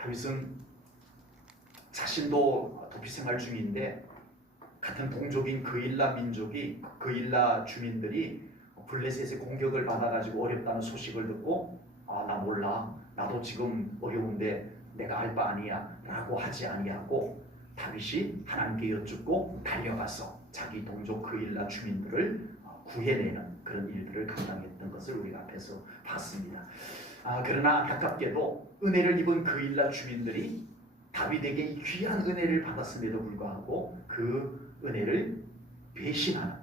다윗은 자신도 도피 생활 중인데 같은 동족인 그일라 민족이 그일라 주민들이 블레셋의 공격을 받아가지고 어렵다는 소식을 듣고 나 몰라, 나도 지금 어려운데 내가 할 바 아니야 라고 하지 아니하고 다윗이 하나님께 여쭙고 달려가서 자기 동족 그일라 주민들을 구해내는 그런 일들을 감당했던 것을 우리가 앞에서 봤습니다. 그러나 안타깝게도 은혜를 입은 그일라 주민들이 다윗에게 귀한 은혜를 받았음에도 불구하고 그 은혜를 배신하는,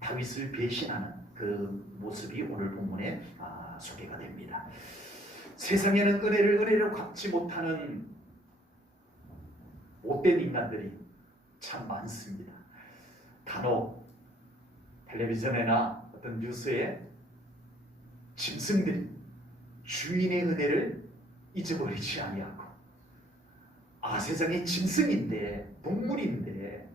다윗을 배신하는 그 모습이 오늘 본문에 소개가 됩니다. 세상에는 은혜를 갚지 못하는 못된 인간들이 참 많습니다. 간혹 텔레비전이나 어떤 뉴스에 짐승들이 주인의 은혜를 잊어버리지 아니하고 세상에 짐승인데, 동물인데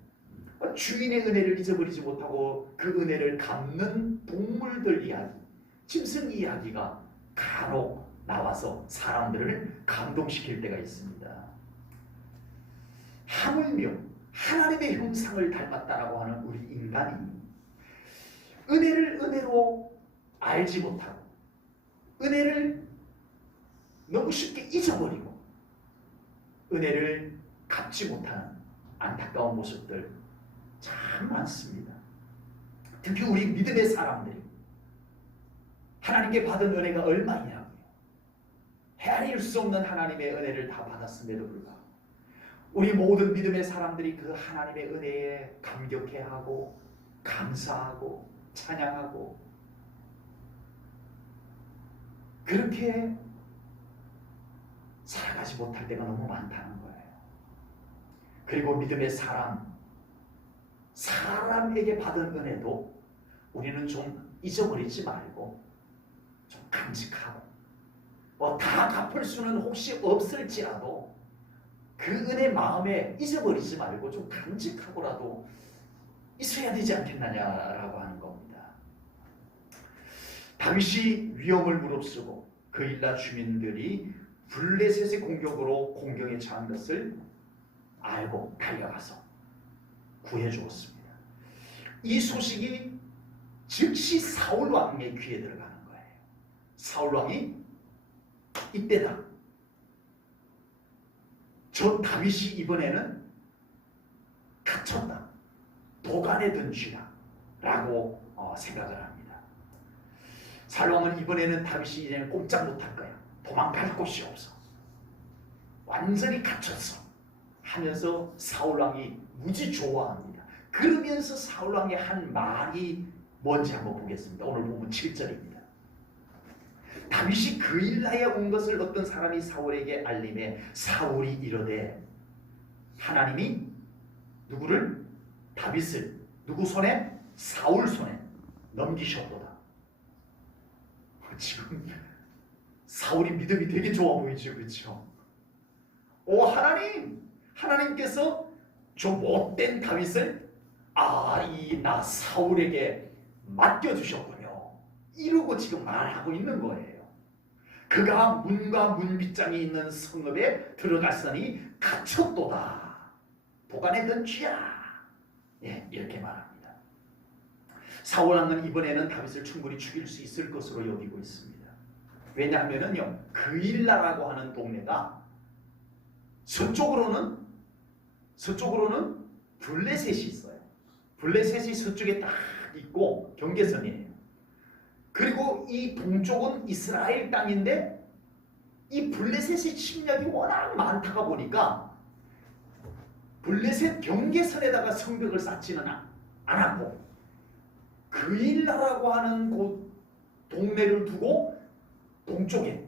주인의 은혜를 잊어버리지 못하고 그 은혜를 갚는 동물들 이야기, 짐승 이야기가 간혹 나와서 사람들을 감동시킬 때가 있습니다. 하물며 하나님의 형상을 닮았다라고 하는 우리 인간이 은혜를 은혜로 알지 못하고 은혜를 너무 쉽게 잊어버리고 은혜를 갚지 못하는 안타까운 모습들 참 많습니다. 특히 우리 믿음의 사람들이 하나님께 받은 은혜가 얼마냐고요. 헤아릴 수 없는 하나님의 은혜를 다 받았음에도 불구하고 우리 모든 믿음의 사람들이 그 하나님의 은혜에 감격해하고 감사하고 찬양하고 그렇게 살아가지 못할 때가 너무 많다는 거예요. 그리고 믿음의 사람에게 받은 은혜도 우리는 좀 잊어버리지 말고 좀 간직하고 다 갚을 수는 혹시 없을지라도 그 은혜 마음에 잊어버리지 말고 좀 간직하고라도 있어야 되지 않겠느냐라고 하는 겁니다. 다윗이 위험을 무릅쓰고 그일라 주민들이 블레셋의 공격으로 공경에 처한 것을 알고 달려가서 구해주었습니다. 이 소식이 즉시 사울 왕의 귀에 들어가는 거예요. 사울 왕이 이때다, 저 다윗이 이번에는 갇혔다, 도간에 든 쥐다 라고 생각을 합니다. 사울 왕은 이번에는 다윗이 이제는 꼼짝 못할 거야, 도망갈 곳이 없어, 완전히 갇혔어 하면서 사울왕이 무지 좋아합니다. 그러면서 사울왕이 한 말이 뭔지 한번 보겠습니다. 오늘 보면 7절입니다. 다윗이 그일라에 온 것을 어떤 사람이 사울에게 알림해 사울이 이르되 하나님이 누구를? 다윗을 누구 손에? 사울 손에 넘기셨도다. 지금 사울이 믿음이 되게 좋아 보이죠, 그렇죠? 하나님께서 저 못된 다윗을 나 사울에게 맡겨주셨군요, 이러고 지금 말하고 있는 거예요. 그가 문과 문빗장이 있는 성읍에 들어갔으니 갇혔도다, 도간에 든 쥐야. 이렇게 말합니다. 사울왕은 이번에는 다윗을 충분히 죽일 수 있을 것으로 여기고 있습니다. 왜냐하면요, 그일라라고 하는 동네가 서쪽으로는 블레셋이 있어요. 블레셋이 서쪽에 딱 있고 경계선이에요. 그리고 이 동쪽은 이스라엘 땅인데 이 블레셋의 침략이 워낙 많다가 보니까 블레셋 경계선에다가 성벽을 쌓지는 않았고 그일라라고 하는 곳 동네를 두고 동쪽에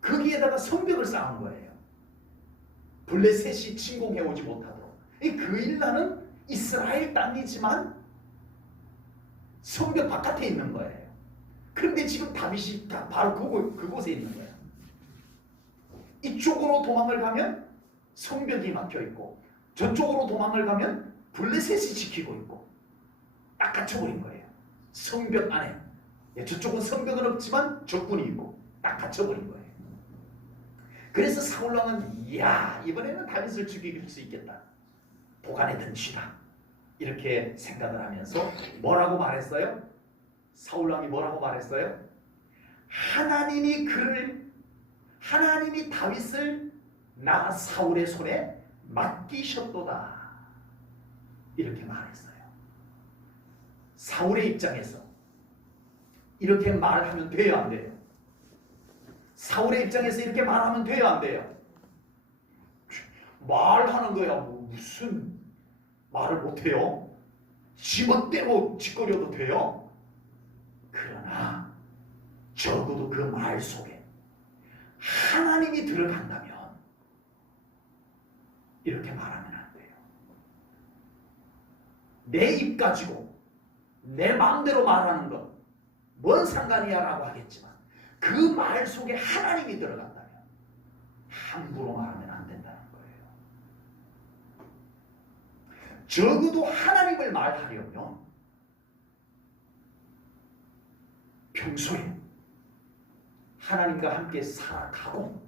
거기에다가 성벽을 쌓은 거예요. 블레셋이 침공해오지 못하도록. 이 그일라는 이스라엘 땅이지만 성벽 바깥에 있는 거예요. 그런데 지금 다윗이 바로 그곳에 있는 거예요. 이쪽으로 도망을 가면 성벽이 막혀있고 저쪽으로 도망을 가면 블레셋이 지키고 있고 딱 갇혀버린 거예요. 성벽 안에. 저쪽은 성벽은 없지만 적군이 있고 딱 갇혀버린 거예요. 그래서 사울왕은 이야, 이번에는 다윗을 죽일 수 있겠다, 도간에 쥐다, 이렇게 생각을 하면서 뭐라고 말했어요? 사울왕이 뭐라고 말했어요? 하나님이 다윗을 나 사울의 손에 맡기셨도다, 이렇게 말했어요. 사울의 입장에서 이렇게 말하면 돼요, 안 돼요? 사울의 입장에서 이렇게 말하면 돼요, 안 돼요? 말하는 거야, 무슨 말을 못해요? 지멋대로 짓거려도 돼요? 그러나 적어도 그 말 속에 하나님이 들어간다면 이렇게 말하면 안 돼요. 내 입 가지고 내 마음대로 말하는 것 뭔 상관이야 라고 하겠지만 그 말 속에 하나님이 들어간다면 함부로 말하면 안 된다는 거예요. 적어도 하나님을 말하려면 평소에 하나님과 함께 살아가고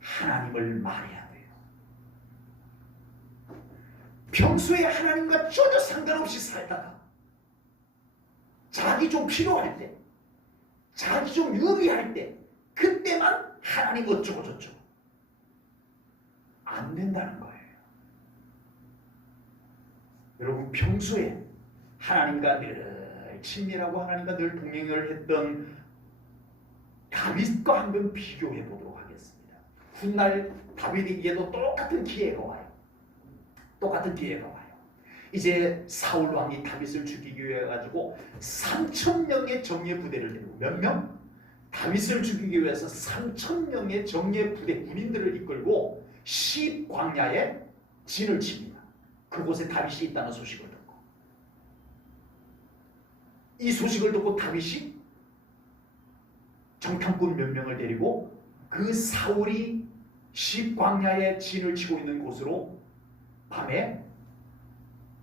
하나님을 말해야 돼요. 평소에 하나님과 전혀 상관없이 살다가 자기 좀 필요할 때, 자기 좀 유리할 때, 그때만 하나님 어쩌고 저쩌고 안 된다는 거예요. 여러분, 평소에 하나님과 늘 친밀하고 하나님과 늘 동행을 했던 다윗과 한번 비교해 보도록 하겠습니다. 훗날 다윗에게도 똑같은 기회가 와요. 똑같은 기회가 와요. 이제 사울 왕이 다윗을 죽이기 위해 가지고 3,000명의 정예 부대를 데리고, 몇 명? 다윗을 죽이기 위해서 3,000명의 정예 부대 군인들을 이끌고 십 광야에 진을 칩니다. 그곳에 다윗이 있다는 소식을 듣고, 이 소식을 듣고 다윗이 정탐꾼 몇 명을 데리고 그 사울이 십 광야에 진을 치고 있는 곳으로 밤에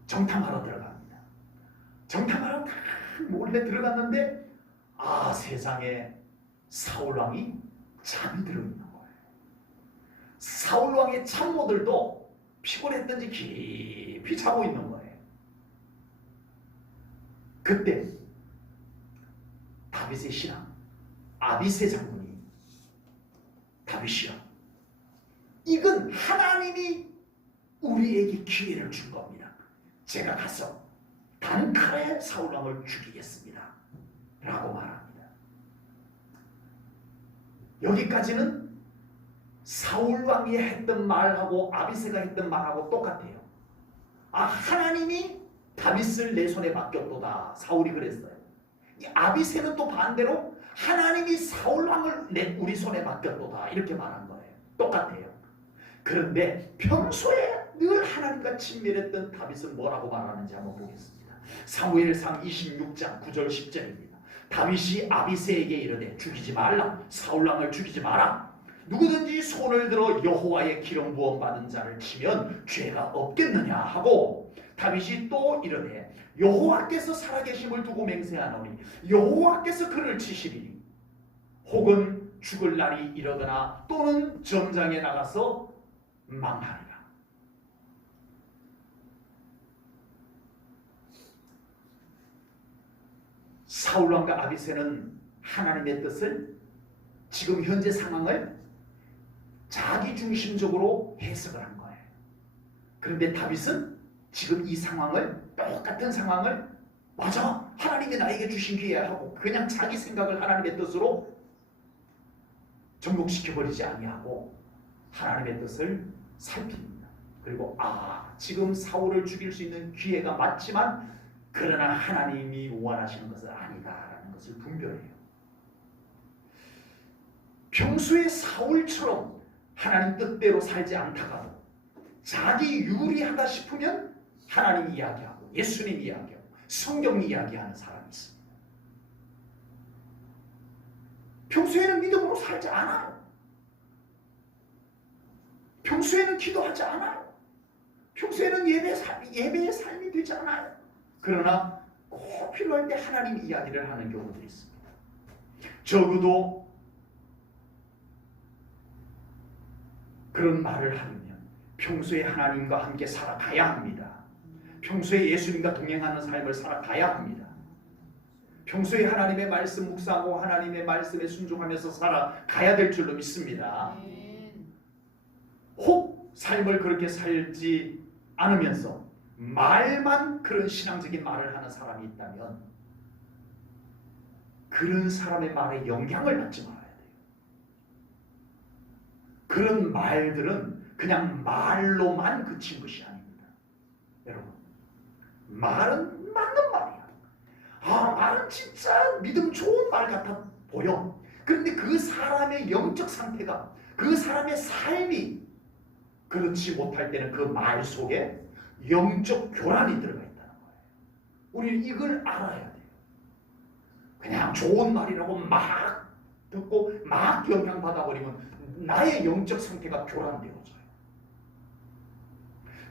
정탐하러 들어갑니다. 정탐하러 몰래 들어갔는데 세상에 사울왕이 잠이 들어있는 거예요. 사울왕의 참모들도 피곤했던지 깊이 자고 있는 거예요. 그때 다윗의 신하 아비새 장군이, 다윗이여, 이건 하나님이 우리에게 기회를 준 겁니다. 제가 가서 단칼에 사울왕을 죽이겠습니다 라고 말합니다. 여기까지는 사울왕이 했던 말하고 아비새가 했던 말하고 똑같아요. 하나님이 다윗을 내 손에 맡겼도다, 사울이 그랬어요. 이 아비새는 또 반대로 하나님이 사울왕을 우리 손에 맡겼도다, 이렇게 말한 거예요. 똑같아요. 그런데 평소에 늘 하나님과 친밀했던 다윗은 뭐라고 말하는지 한번 보겠습니다. 사무엘상 26장 9절 10절입니다. 다윗이 아비새에게 이르되 죽이지 말라, 사울왕을 죽이지 마라. 누구든지 손을 들어 여호와의 기름 부음 받은 자를 치면 죄가 없겠느냐 하고, 다윗이 또 이르되 여호와께서 살아계심을 두고 맹세하노니 여호와께서 그를 치시리니 혹은 죽을 날이 이르거나 또는 전장에 나가서 망하리라. 사울왕과 아비새는 하나님의 뜻을, 지금 현재 상황을 자기 중심적으로 해석을 한 거예요. 그런데 다윗은 지금 이 상황을, 똑같은 상황을 맞아, 하나님이 나에게 주신 기회야 하고 그냥 자기 생각을 하나님의 뜻으로 접목시켜버리지 아니하고 하나님의 뜻을 살핍니다. 그리고 지금 사울을 죽일 수 있는 기회가 맞지만 그러나 하나님이 원하시는 것은 아니다라는 것을 분별해요. 평소에 사울처럼 하나님 뜻대로 살지 않다가도 자기 유리하다 싶으면 하나님 이야기하고 예수님 이야기하고 성경 이야기하는 사람이 있습니다. 평소에는 믿음으로 살지 않아요. 평소에는 기도하지 않아요. 평소에는 예배의 삶이 되지 않아요. 그러나 꼭 필요할 때 하나님 이야기를 하는 경우들이 있습니다. 적어도 그런 말을 하려면 평소에 하나님과 함께 살아가야 합니다. 평소에 예수님과 동행하는 삶을 살아가야 합니다. 평소에 하나님의 말씀 묵상하고 하나님의 말씀에 순종하면서 살아가야 될 줄로 믿습니다. 혹 삶을 그렇게 살지 않으면서 말만 그런 신앙적인 말을 하는 사람이 있다면 그런 사람의 말에 영향을 받지 말아야 돼요. 그런 말들은 그냥 말로만 그친 것이 아닙니다. 여러분, 말은 맞는 말이야. 말은 진짜 믿음 좋은 말 같아 보여. 그런데 그 사람의 영적 상태가, 그 사람의 삶이 그렇지 못할 때는 그 말 속에 영적 교란이 들어가 있다는 거예요. 우리는 이걸 알아야 돼요. 그냥 좋은 말이라고 막 듣고 막 영향받아버리면 나의 영적 상태가 교란되어져요.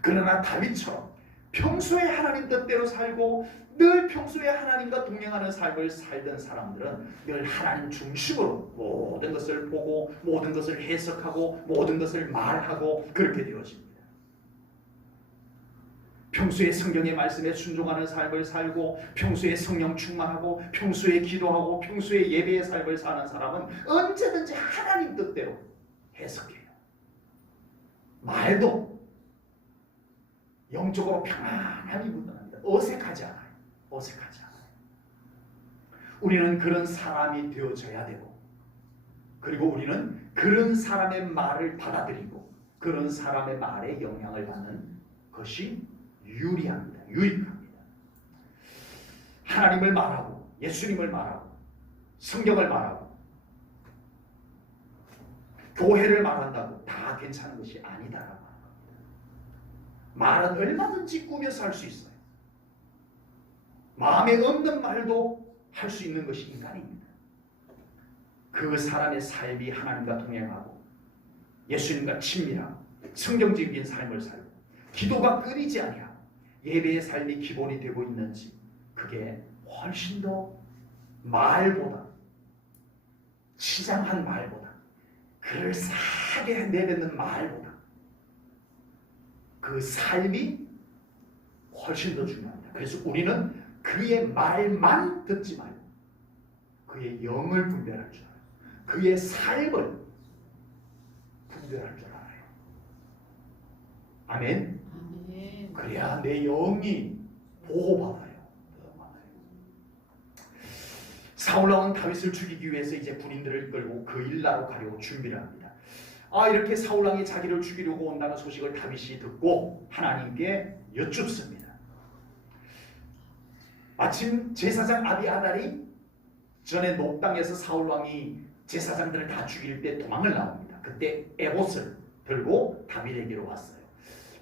그러나 다윗처럼 평소에 하나님 뜻대로 살고 늘 평소에 하나님과 동행하는 삶을 살던 사람들은 늘 하나님 중심으로 모든 것을 보고 모든 것을 해석하고 모든 것을 말하고 그렇게 되어집니다. 평소에 성경의 말씀에 순종하는 삶을 살고 평소에 성령 충만하고 평소에 기도하고 평소에 예배의 삶을 사는 사람은 언제든지 하나님 뜻대로 해석해요. 말도 영적으로 평안함이 묻어납니다. 어색하지 않아요. 어색하지 않아요. 우리는 그런 사람이 되어져야 되고 그리고 우리는 그런 사람의 말을 받아들이고 그런 사람의 말에 영향을 받는 것이 유리합니다. 유익합니다. 하나님을 말하고 예수님을 말하고 성경을 말하고 교회를 말한다고 다 괜찮은 것이 아니다라고 합니다. 말은 얼마든지 꾸며서 할 수 있어요. 마음에 없는 말도 할 수 있는 것이 인간입니다. 그 사람의 삶이 하나님과 동행하고 예수님과 친밀하고 성경적인 삶을 살고 기도가 끊이지 아니하고 예배의 삶이 기본이 되고 있는지 그게 훨씬 더 말보다 치장한 말보다 그럴싸하게 내뱉는 말보다 그 삶이 훨씬 더 중요합니다. 그래서 우리는 그의 말만 듣지 말고 그의 영을 분별할 줄 알아요. 그의 삶을 분별할 줄 알아요. 아멘. 그래야 내 영이 보호받아요. 사울왕은 다윗을 죽이기 위해서 이제 군인들을 끌고 그일라로 가려고 준비를 합니다. 이렇게 사울왕이 자기를 죽이려고 온다는 소식을 다윗이 듣고 하나님께 여쭙습니다. 마침 제사장 아비아달이 전에 녹당에서 사울왕이 제사장들을 다 죽일 때 도망을 나옵니다. 그때 에봇을 들고 다윗에게로 왔어요.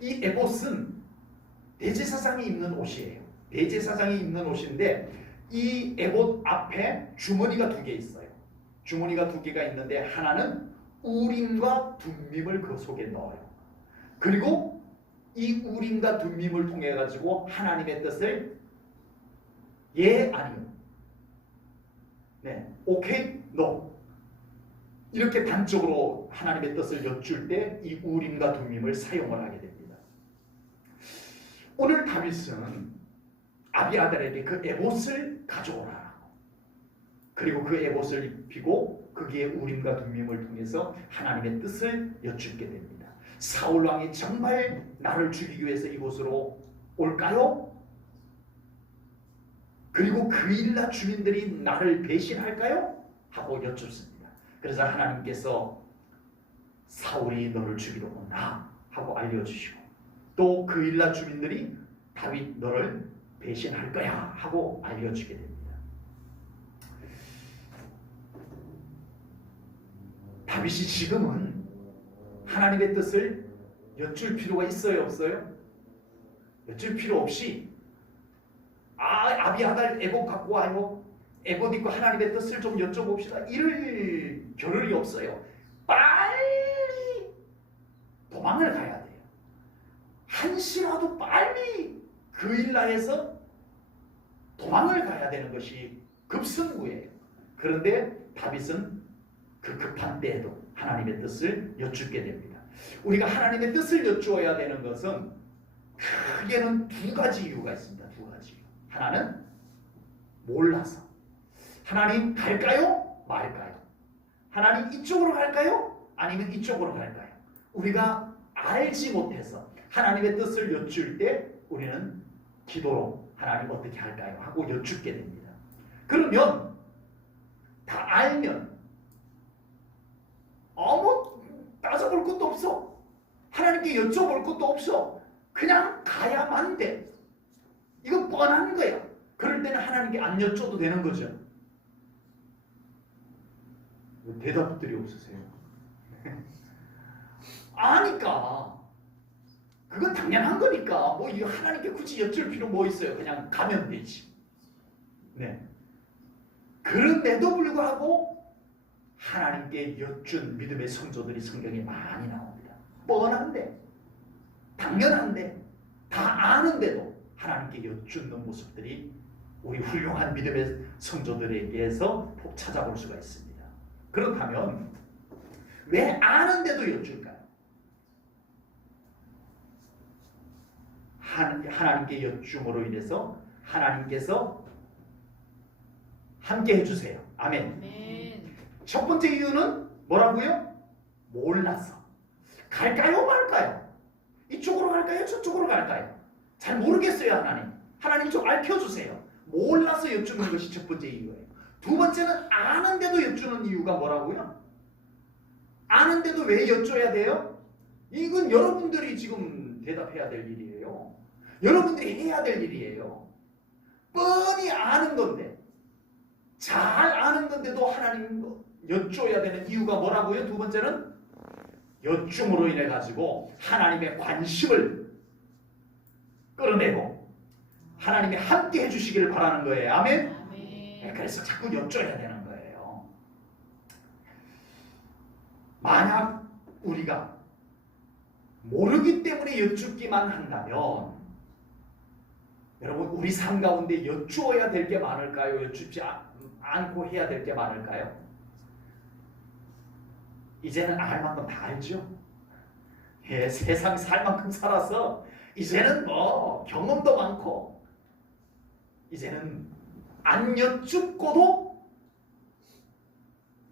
이 에봇은 대제사장이 입는 옷이에요. 대제사장이 입는 옷인데 이 에봇 앞에 주머니가 두 개 있어요. 주머니가 두 개가 있는데 하나는 우림과 둠밈을 그 속에 넣어요. 그리고 이 우림과 둠밈을 통해 가지고 하나님의 뜻을 아니요. 네, 오케이, 노. 이렇게 단적으로 하나님의 뜻을 여쭐 때 이 우림과 둠밈을 사용을 하게 됩니다. 오늘 다윗은 아비아달에게 그 에봇을 가져오라. 그리고 그 에봇을 입히고 거기에 우림과 둠밈을 통해서 하나님의 뜻을 여쭙게 됩니다. 사울 왕이 정말 나를 죽이기 위해서 이곳으로 올까요? 그리고 그일라 주민들이 나를 배신할까요? 하고 여쭙습니다. 그래서 하나님께서 사울이 너를 죽이러 온다 하고 알려주시고 또 그일라 주민들이 다윗 너를 배신할 거야 하고 알려주게 됩니다. 다윗이 지금은 하나님의 뜻을 여쭐 필요가 있어요, 없어요? 여쭐 필요 없이 아비아달 에봇 갖고 와요. 에봇 입고 하나님의 뜻을 좀 여쭤봅시다. 이럴 겨를이 없어요. 빨리 도망을 가야 돼요. 한시라도 빨리 그일라에서 도망을 가야 되는 것이 급선무예요. 그런데 다윗은 그 급한 때에도 하나님의 뜻을 여쭙게 됩니다. 우리가 하나님의 뜻을 여쭈어야 되는 것은 크게는 두 가지 이유가 있습니다. 두 가지. 하나는 몰라서. 하나님 갈까요? 말까요? 하나님 이쪽으로 갈까요? 아니면 이쪽으로 갈까요? 우리가 알지 못해서 하나님의 뜻을 여쭐 때 우리는 기도로 하나님 어떻게 할까요? 하고 여쭙게 됩니다. 그러면 다 알면 아무 따져볼 것도 없어. 하나님께 여쭤볼 것도 없어. 그냥 가야만 돼. 이거 뻔한 거야. 그럴 때는 하나님께 안 여쭤도 되는 거죠. 대답들이 없으세요? 아니까. 그건 당연한 거니까. 뭐 이거 하나님께 굳이 여쭐 필요 뭐 있어요? 그냥 가면 되지. 네. 그런데도 불구하고 하나님께 여쭌 믿음의 성도들이 성경에 많이 나옵니다. 뻔한데, 당연한데, 다 아는데도 하나님께 여쭙는 모습들이 우리 훌륭한 믿음의 성도들에게서 찾아볼 수가 있습니다. 그렇다면 왜 아는데도 여쭐까요? 하나님께 여쭌으로 인해서 하나님께서 함께 해주세요. 아멘. 첫 번째 이유는 뭐라고요? 몰라서. 갈까요 말까요? 이쪽으로 갈까요? 저쪽으로 갈까요? 잘 모르겠어요. 하나님 좀 알려주세요. 몰라서 여쭈는 것이 첫 번째 이유예요. 두 번째는 아는데도 여쭈는 이유가 뭐라고요? 아는데도 왜 여쭤야 돼요? 이건 여러분들이 지금 대답해야 될 일이에요. 여러분들이 해야 될 일이에요. 뻔히 아는 건데, 잘 아는 건데도 하나님 여쭤야 되는 이유가 뭐라고요? 두 번째는 여쭈므로 인해 가지고 하나님의 관심을 끌어내고 하나님이 함께 해주시기를 바라는 거예요. 아멘? 아멘. 그래서 자꾸 여쭤야 되는 거예요. 만약 우리가 모르기 때문에 여쭙기만 한다면 여러분 우리 삶 가운데 여쭈어야 될 게 많을까요? 여쭙지 않고 해야 될 게 많을까요? 이제는 알 만큼 다 알죠? 예, 세상 살 만큼 살아서 이제는 뭐 경험도 많고 이제는 안 여쭙고도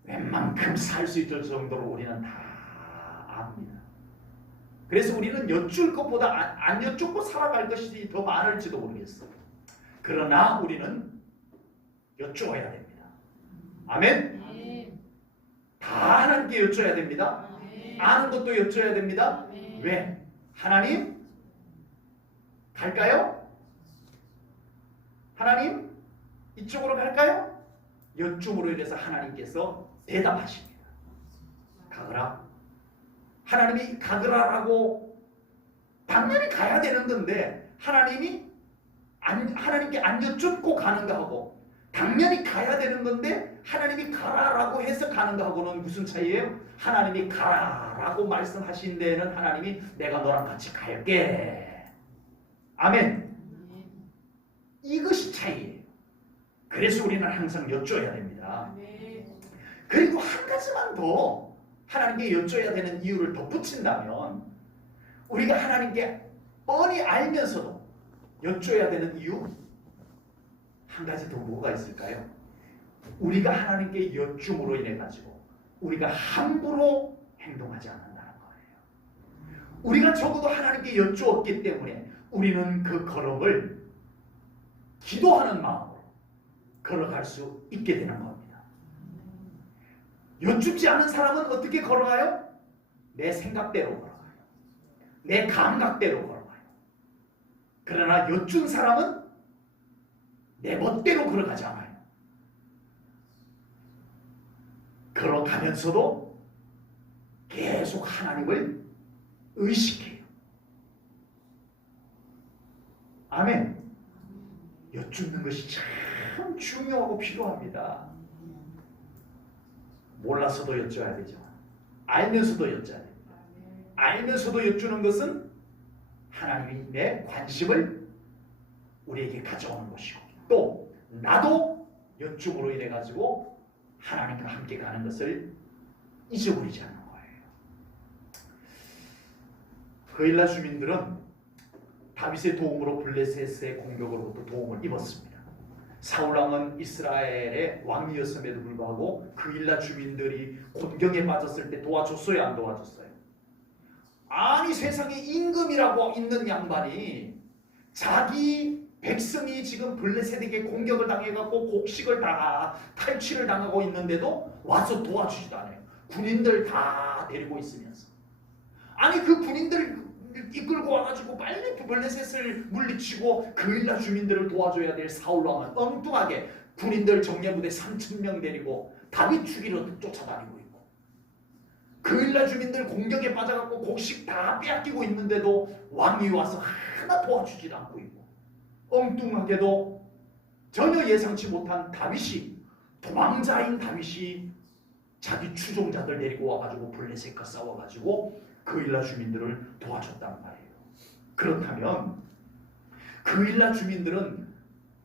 웬만큼 살 수 있을 정도로 우리는 다 압니다. 그래서 우리는 여쭐 것보다 안 여쭙고 살아갈 것이 더 많을지도 모르겠어요. 그러나 우리는 여쭈어야 됩니다. 아멘? 다 하나님께 여쭤야 됩니다. 아는 것도 여쭤야 됩니다. 왜? 하나님? 갈까요? 하나님? 이쪽으로 갈까요? 여쭈므로 인해서 하나님께서 대답하십니다. 가거라. 하나님이 가거라라고 당연히 가야 되는 건데 하나님께 안 여쭙고 가는 거하고 당연히 가야 되는 건데 하나님이 가라라고 해서 가는 거하고는 무슨 차이예요? 하나님이 가라라고 말씀하신 데는 하나님이 내가 너랑 같이 갈게. 아멘. 이것이 차이예요. 그래서 우리는 항상 여쭤야 됩니다. 그리고 한 가지만 더 하나님께 여쭤야 되는 이유를 덧붙인다면 우리가 하나님께 뻔히 알면서도 여쭤야 되는 이유 한 가지 더 뭐가 있을까요? 우리가 하나님께 여쭈므로 인해 가지고 우리가 함부로 행동하지 않는다는 거예요. 우리가 적어도 하나님께 여쭈었기 때문에 우리는 그 걸음을 기도하는 마음으로 걸어갈 수 있게 되는 겁니다. 여쭙지 않은 사람은 어떻게 걸어가요? 내 생각대로 걸어가요. 내 감각대로 걸어가요. 그러나 여쭌 사람은 내 멋대로 걸어가지 않아요. 걸어가면서도 계속 하나님을 의식해요. 아멘. 여쭙는 것이 참 중요하고 필요합니다. 몰라서도 여쭤야 되죠. 알면서도 여쭤야 됩니다. 알면서도 여쭈는 것은 하나님의 관심을 우리에게 가져오는 것이고 또 나도 여쭈므로 인해 가지고 하나님과 함께 가는 것을 잊어버리지 않는 거예요. 그일라 주민들은 다윗의 도움으로 블레셋의 공격으로부터 도움을 입었습니다. 사울 왕은 이스라엘의 왕이었음에도 불구하고 그일라 주민들이 곤경에 빠졌을 때 도와줬어요, 안 도와줬어요? 아니, 세상에 임금이라고 있는 양반이 자기 백성이 지금 블레셋에게 공격을 당해갖고 곡식을 다 탈취를 당하고 있는데도 와서 도와주지도 않아요. 군인들 다 데리고 있으면서. 아니, 그 군인들 이끌고 와가지고 빨리 블레셋을 물리치고 그일라 주민들을 도와줘야 될 사울 왕은 엉뚱하게 군인들 정예부대 3,000명 데리고 다윗 죽이러 쫓아다니고 있고, 그일라 주민들 공격에 빠져갖고 곡식 다 빼앗기고 있는데도 왕이 와서 하나 도와주지도 않고 있고, 엉뚱하게도 전혀 예상치 못한 다윗이, 도망자인 다윗이 자기 추종자들 데리고 와가지고 블레셋과 싸워가지고 그일라 주민들을 도와줬단 말이에요. 그렇다면 그일라 주민들은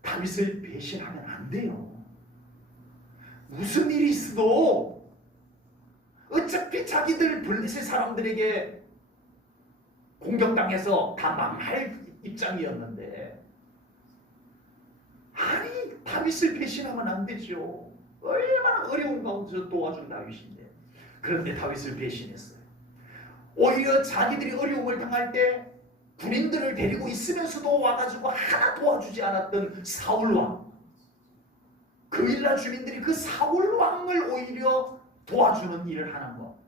다윗을 배신하면 안 돼요. 무슨 일이 있어도 어차피 자기들 블레셋 사람들에게 공격당해서 다 망할 입장이었는데, 아니, 다윗을 배신하면 안 되죠. 얼마나 어려운 가운데서 도와준 다윗인데. 그런데 다윗을 배신했어요. 오히려 자기들이 어려움을 당할 때 군인들을 데리고 있으면서도 와가지고 하나 도와주지 않았던 사울왕, 그일라 주민들이 그 사울왕을 오히려 도와주는 일을 하는 거,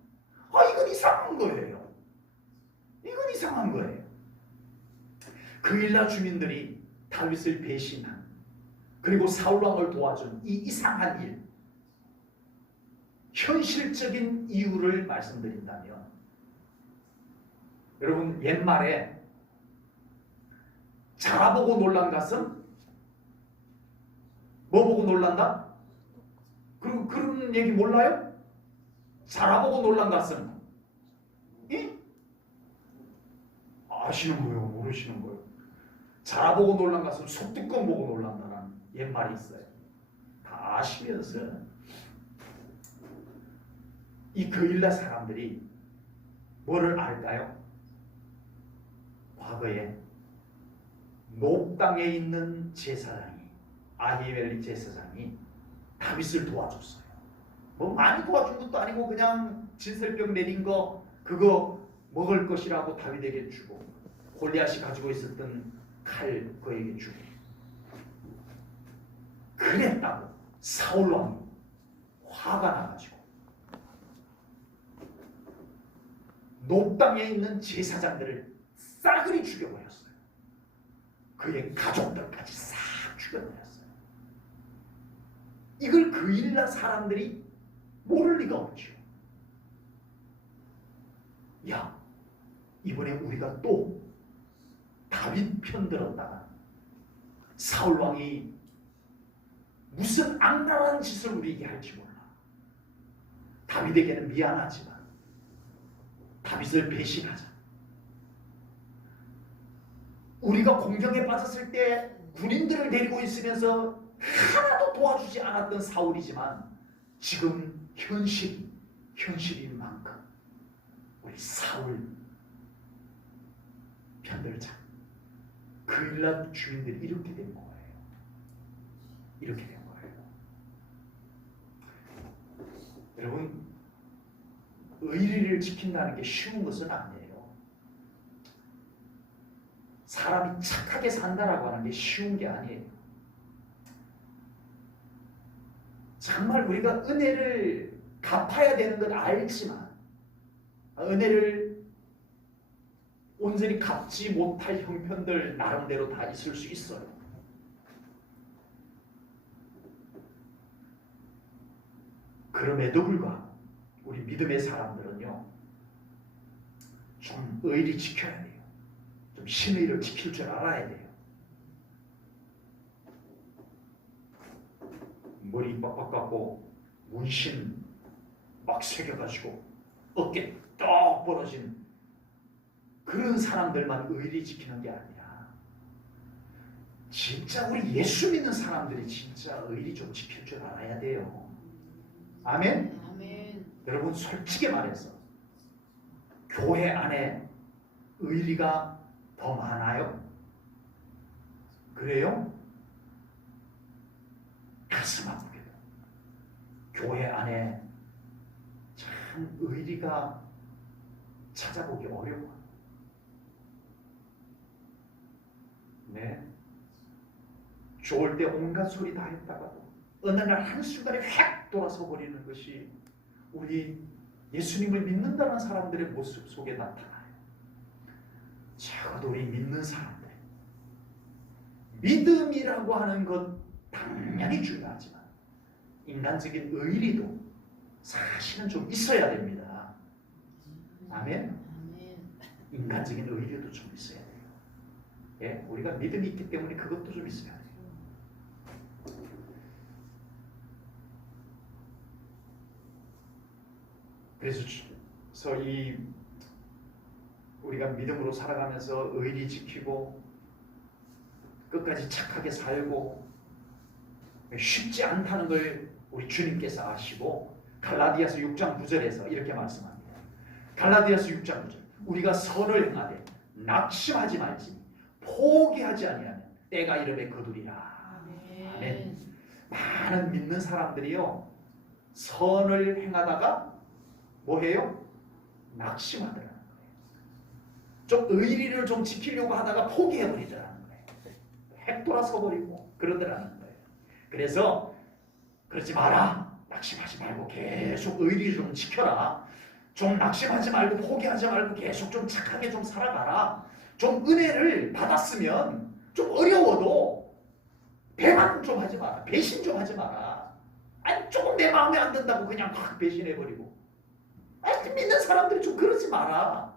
이건 이상한 거예요. 이건 이상한 거예요. 그일라 주민들이 다윗을 배신한, 그리고 사울왕을 도와준 이 이상한 일, 현실적인 이유를 말씀드린다면, 여러분, 옛말에 자라보고 놀란 가슴, 뭐 보고 놀란다? 그런 얘기 몰라요? 자라보고 놀란 가슴, 아시는 거예요? 모르시는 거예요? 자라보고 놀란 가슴, 소뚜껑 보고 놀란다는 옛말이 있어요. 다 아시면서 이 그일라 사람들이 뭐를 알까요? 과거에 높 땅에 있는 제사장이, 아히멜리 제사장이 다윗을 도와줬어요. 뭐 많이 도와준 것도 아니고 그냥 진설병 내린 거 그거 먹을 것이라고 다윗에게 주고, 골리앗이 가지고 있었던 칼 그에게 주고, 그랬다고 사울 왕이 화가 나가지고 높 땅에 있는 제사장들을 싸그리 죽여버렸어요. 그의 가족들까지 싹 죽여버렸어요. 이걸 그일라 사람들이 모를 리가 없죠. 야, 이번에 우리가 또 다윗 편 들었다가 사울 왕이 무슨 악랄한 짓을 우리에게 할지 몰라. 다윗에게는 미안하지만 다윗을 배신하자. 우리가 공경에 빠졌을 때 군인들을 데리고 있으면서 하나도 도와주지 않았던 사울이지만 지금 현실인 만큼 우리 사울 편들자. 그일라 주민들이 이렇게 된 거예요. 이렇게 된 거예요. 여러분, 의리를 지킨다는 게 쉬운 것은 아니에요. 사람이 착하게 산다라고 하는 게 쉬운 게 아니에요. 정말 우리가 은혜를 갚아야 되는 건 알지만 은혜를 온전히 갚지 못할 형편들 나름대로 다 있을 수 있어요. 그럼에도 불구하고 우리 믿음의 사람들은요, 좀 의리 지켜야 돼요. 좀 신의를 지킬 줄 알아야 돼요. 머리 빡빡 깎고 문신 막 새겨가지고 어깨 떡 벌어진 그런 사람들만 의리 지키는 게 아니라 진짜 우리 예수 믿는 사람들이 진짜 의리 좀 지킬 줄 알아야 돼요. 아멘? 아멘. 여러분, 솔직히 말해서 교회 안에 의리가 더 많아요? 그래요? 가슴 아프게도 교회 안에 참 의리가 찾아보기 어려워. 네. 좋을 때 온갖 소리 다 했다가도 어느 날 한순간에 휙 돌아서 버리는 것이 우리 예수님을 믿는다는 사람들의 모습 속에 나타나요. 적어도 우리 믿는 사람들, 믿음이라고 하는 것 당연히 중요하지만 인간적인 의리도 사실은 좀 있어야 됩니다. 아멘. 인간적인 의리도 좀 있어야 돼요. 예, 우리가 믿음이 있기 때문에 그것도 좀 있어야 돼요. 그래서 이 우리가 믿음으로 살아가면서 의리 지키고 끝까지 착하게 살고 쉽지 않다는 걸 우리 주님께서 아시고 갈라디아서 6장 9절에서 이렇게 말씀합니다. 갈라디아서 6장 9절 우리가 선을 행하되 낙심하지 말지 포기하지 아니하면 때가 이르매 거두리라. 아멘. 많은 믿는 사람들이요 선을 행하다가 뭐해요? 낙심하더라는 거예요. 좀 의리를 좀 지키려고 하다가 포기해버리더라는 거예요. 핵 돌아서 버리고 그러더라는 거예요. 그래서 그러지 마라. 낙심하지 말고 계속 의리를 좀 지켜라. 좀 낙심하지 말고 포기하지 말고 계속 좀 착하게 좀 살아가라. 좀 은혜를 받았으면 좀 어려워도 배만 좀 하지 마라. 배신 좀 하지 마라. 아니 조금 내 마음에 안 든다고 그냥 확 배신해버리고. 아니 믿는 사람들이 좀 그러지 마라.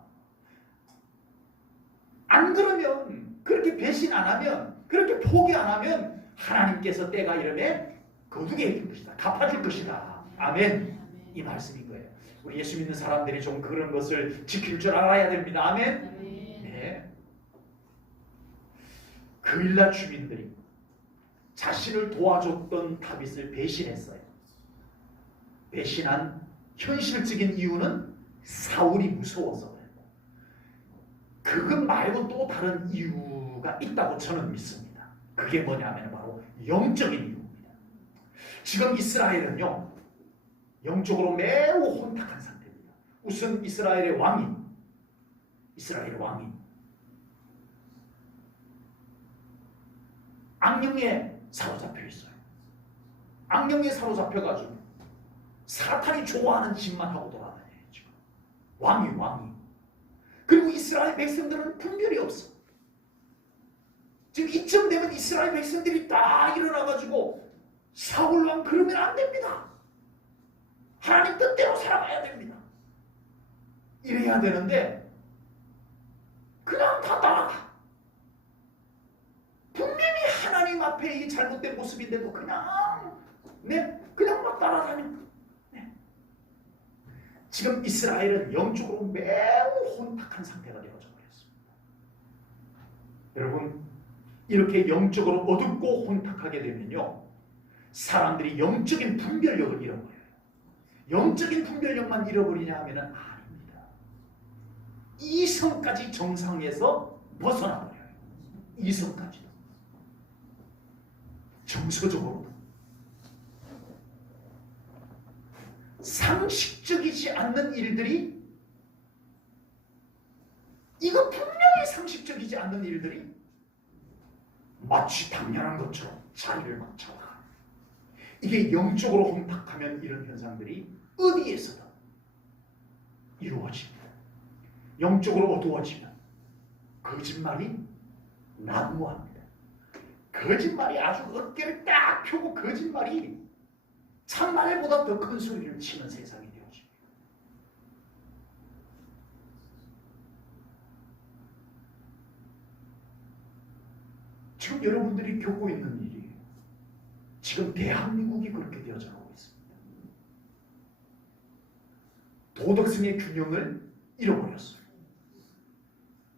안 그러면 그렇게 배신 안 하면 그렇게 포기 안 하면 하나님께서 때가 이르매 거두게 해줄 것이다. 갚아줄 것이다. 아멘. 이 말씀인 거예요. 우리 예수 믿는 사람들이 좀 그런 것을 지킬 줄 알아야 됩니다. 아멘. 네. 그일라 주민들이 자신을 도와줬던 다윗을 배신했어요. 배신한 현실적인 이유는 사울이 무서워서 그래요. 그것 말고 또 다른 이유가 있다고 저는 믿습니다. 그게 뭐냐면 바로 영적인 이유입니다. 지금 이스라엘은요 영적으로 매우 혼탁한 상태입니다. 우선 이스라엘의 왕이 악령에 사로잡혀 있어요. 악령에 사로잡혀가지고 사탄이 좋아하는 짓만 하고 돌아다녀요. 지금 왕이. 그리고 이스라엘 백성들은 분별이 없어. 지금 이쯤 되면 이스라엘 백성들이 다 일어나가지고 사울 왕 그러면 안 됩니다. 하나님 뜻대로 살아가야 됩니다. 이래야 되는데 그냥 다 따라가. 분명히 하나님 앞에 이 잘못된 모습인데도 그냥 막 따라다녀. 지금 이스라엘은 영적으로 매우 혼탁한 상태가 되어져 버렸습니다. 여러분 이렇게 영적으로 어둡고 혼탁하게 되면요 사람들이 영적인 분별력을 잃어버려요. 영적인 분별력만 잃어버리냐 하면은 아닙니다. 이성까지 정상에서 벗어나버려요. 이성까지도 정서적으로도 상식적이지 않는 일들이 이거 분명히 상식적이지 않는 일들이 마치 당연한 것처럼 자리를 막 잡아가요. 이게 영적으로 혼탁하면 이런 현상들이 어디에서든 이루어집니다. 영적으로 어두워지면 거짓말이 난무합니다. 거짓말이 아주 어깨를 딱 펴고 거짓말이 참말보다 더 큰 소리를 치는 세상이 되어집니다. 지금 여러분들이 겪고 있는 일이 지금 대한민국이 그렇게 되어져 가고 있습니다. 도덕성의 균형을 잃어버렸어요.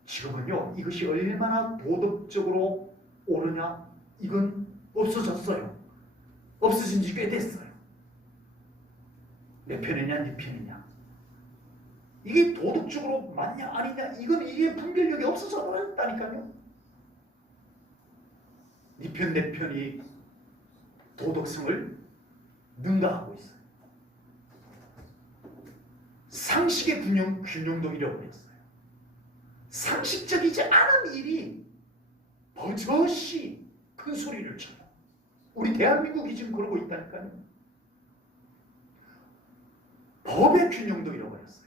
지금은요 이것이 얼마나 도덕적으로 옳으냐 이건 없어졌어요. 없어진 지 꽤 됐어요. 내 편이냐 네 편이냐 이게 도덕적으로 맞냐 아니냐 이건 이게 분별력이 없어서 그렇다니까요. 이 편 내 편이 도덕성을 능가하고 있어요. 상식의 균형도 잃어버렸어요. 상식적이지 않은 일이 버젓이 큰 소리를 쳐요. 우리 대한민국이 지금 그러고 있다니까요. 법의 균형도 잃어버렸어요.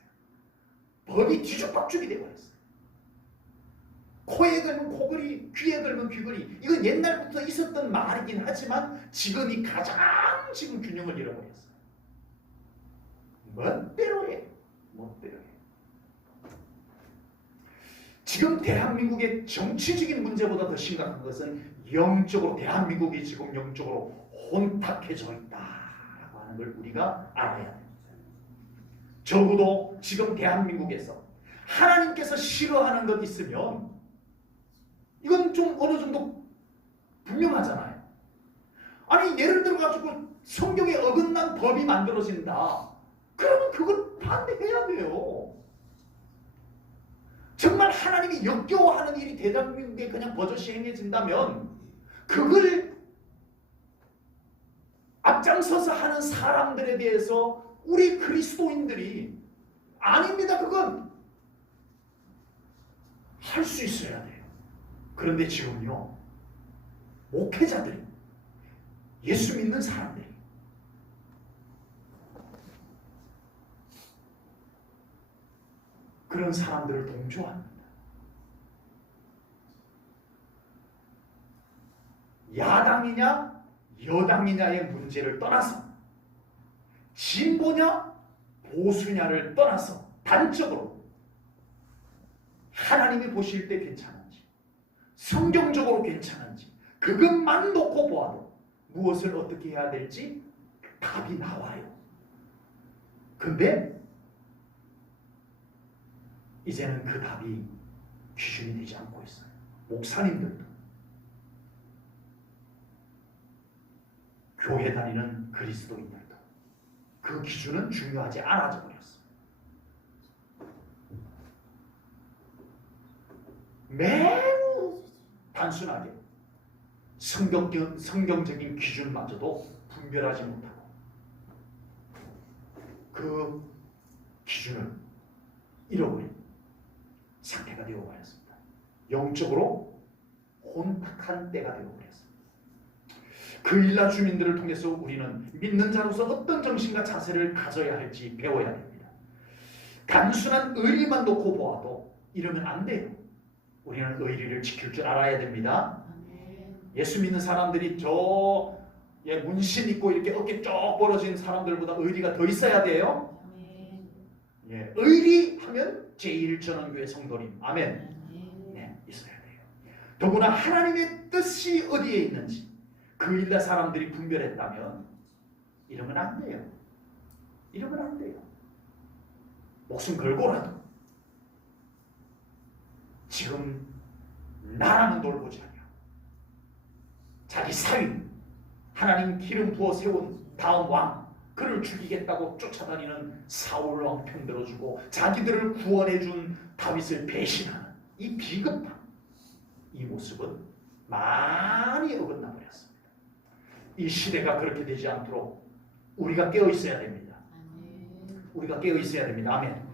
법이 뒤죽박죽이 되어버렸어요. 코에 걸면 코걸이, 귀에 걸면 귀걸이. 이건 옛날부터 있었던 말이긴 하지만 지금이 가장 지금 균형을 잃어버렸어요. 멋대로 해. 멋대로 해. 지금 대한민국의 정치적인 문제보다 더 심각한 것은 영적으로 대한민국이 지금 영적으로 혼탁해져 있다라고 하는 걸 우리가 알아야 됩니다. 적어도 지금 대한민국에서 하나님께서 싫어하는 것 있으면 이건 좀 어느 정도 분명하잖아요. 아니 예를 들어가지고 성경에 어긋난 법이 만들어진다. 그러면 그걸 반대해야 돼요. 정말 하나님이 역겨워하는 일이 대한민국에 그냥 버젓이 행해진다면 그걸 앞장서서 하는 사람들에 대해서 우리 그리스도인들이 아닙니다. 그건 할 수 있어야 돼요. 그런데 지금요. 목회자들이 예수 믿는 사람들이 그런 사람들을 동조합니다. 야당이냐 여당이냐의 문제를 떠나서 진보냐 보수냐를 떠나서 단적으로 하나님이 보실 때 괜찮은지 성경적으로 괜찮은지 그것만 놓고 보아도 무엇을 어떻게 해야 될지 답이 나와요. 근데 이제는 그 답이 기준이 되지 않고 있어요. 목사님들도 교회 다니는 그리스도인들도 그 기준은 중요하지 않아져 버렸어요. 매우 단순하게 성경적인 기준마저도 분별하지 못하고 그 기준을 잃어버린 상태가 되어버렸습니다. 영적으로 혼탁한 때가 되어버렸습니다. 그일라 주민들을 통해서 우리는 믿는 자로서 어떤 정신과 자세를 가져야 할지 배워야 됩니다. 단순한 의리만 놓고 보아도 이러면 안 돼요. 우리는 의리를 지킬 줄 알아야 됩니다. 예수 믿는 사람들이 저 문신 입고 이렇게 어깨 쭉 벌어진 사람들보다 의리가 더 있어야 돼요. 예, 의리하면 제1전원교회 성도님 아멘. 네, 있어야 돼요. 더구나 하나님의 뜻이 어디에 있는지 그일라 사람들이 분별했다면 이러면 안 돼요. 이러면 안 돼요. 목숨 걸고라도 지금 나라는 돌보지 않냐. 자기 사위 하나님 기름 부어 세운 다음 왕 그를 죽이겠다고 쫓아다니는 사울 왕 편들어주고 자기들을 구원해준 다윗을 배신하는 이 비겁한 이 모습은 많이 어긋나 버렸습니다. 이 시대가 그렇게 되지 않도록 우리가 깨어 있어야 됩니다. 우리가 깨어 있어야 됩니다. 아멘.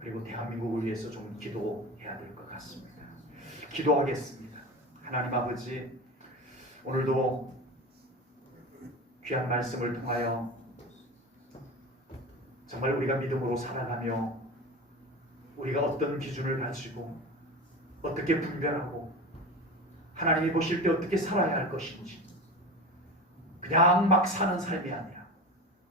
그리고 대한민국을 위해서 좀 기도해야 될 것 같습니다. 기도하겠습니다. 하나님 아버지, 오늘도 귀한 말씀을 통하여 정말 우리가 믿음으로 살아가며 우리가 어떤 기준을 가지고 어떻게 분별하고 하나님이 보실 때 어떻게 살아야 할 것인지 그냥 막 사는 삶이 아니라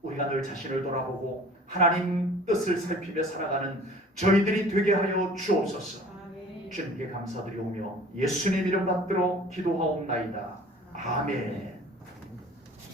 우리가 늘 자신을 돌아보고 하나님 뜻을 살피며 살아가는 저희들이 되게 하여 주옵소서. 주님께 감사드리오며 예수님 이름 받들어 기도하옵나이다. 아멘.